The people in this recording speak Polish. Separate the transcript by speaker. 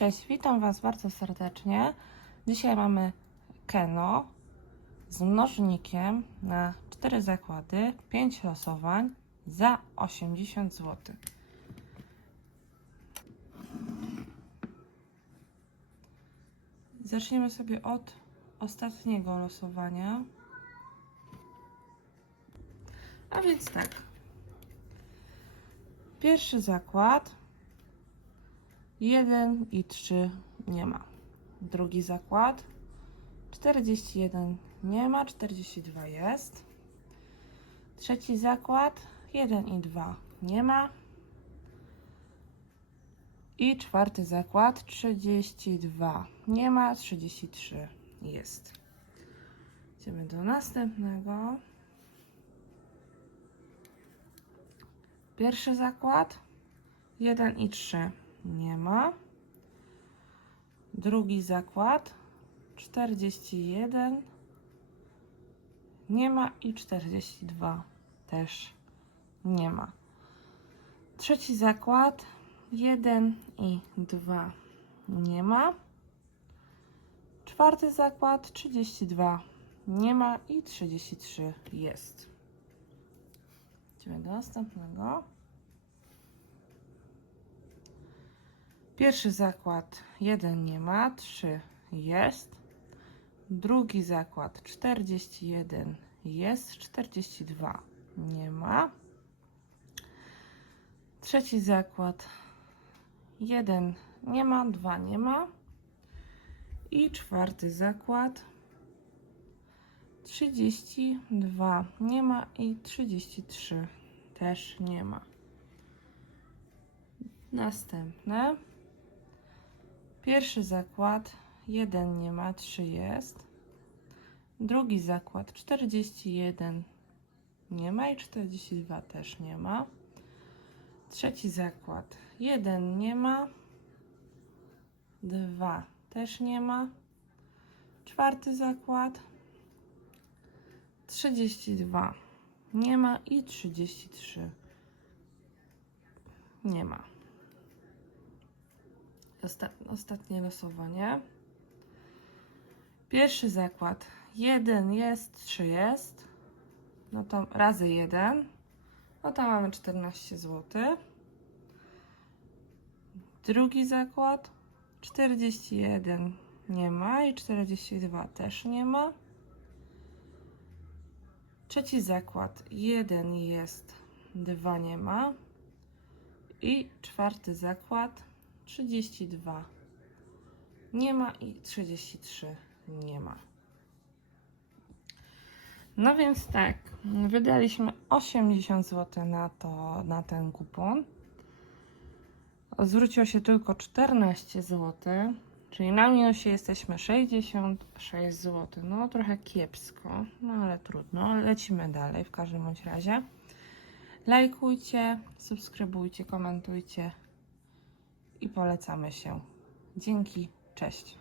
Speaker 1: Cześć, witam Was bardzo serdecznie. Dzisiaj mamy keno z mnożnikiem na 4 zakłady, 5 losowań za 80 zł. Zaczniemy sobie od ostatniego losowania. A więc tak. Pierwszy zakład 1 i 3 nie ma. Drugi zakład 41 nie ma, 42 jest. Trzeci zakład 1 i 2 nie ma. I czwarty zakład 32 nie ma, 33 jest. Idziemy do następnego. Pierwszy zakład 1 i 3 nie ma. Drugi zakład 41 nie ma i 42 też nie ma. Trzeci zakład 1 i 2 nie ma. Czwarty zakład 32 nie ma i 33 jest. Idziemy do następnego. Pierwszy zakład 1 nie ma, 3 jest. Drugi zakład 41 jest, 42 nie ma. Trzeci zakład 1 nie ma, 2 nie ma. I czwarty zakład 32 nie ma i 33 też nie ma. Następne. Pierwszy zakład 1 nie ma, 3 jest. Drugi zakład 41 nie ma i 42 też nie ma. Trzeci zakład 1 nie ma, 2 też nie ma. Czwarty zakład 32 nie ma i 33 nie ma. Osta ostatnie losowanie. Pierwszy zakład 1 jest, 3 jest. No to razy 1. No to mamy 14 zł. Drugi zakład 41 nie ma i 42 też nie ma. Trzeci zakład 1 jest, 2 nie ma. I czwarty zakład 32 nie ma i 33 nie ma. No więc tak, wydaliśmy 80 zł na to, na ten kupon. Zwróciło się tylko 14 zł, czyli na minusie jesteśmy 66 zł. No trochę kiepsko, no ale trudno. Lecimy dalej w każdym bądź razie. Lajkujcie, subskrybujcie, komentujcie i polecamy się. Dzięki, cześć.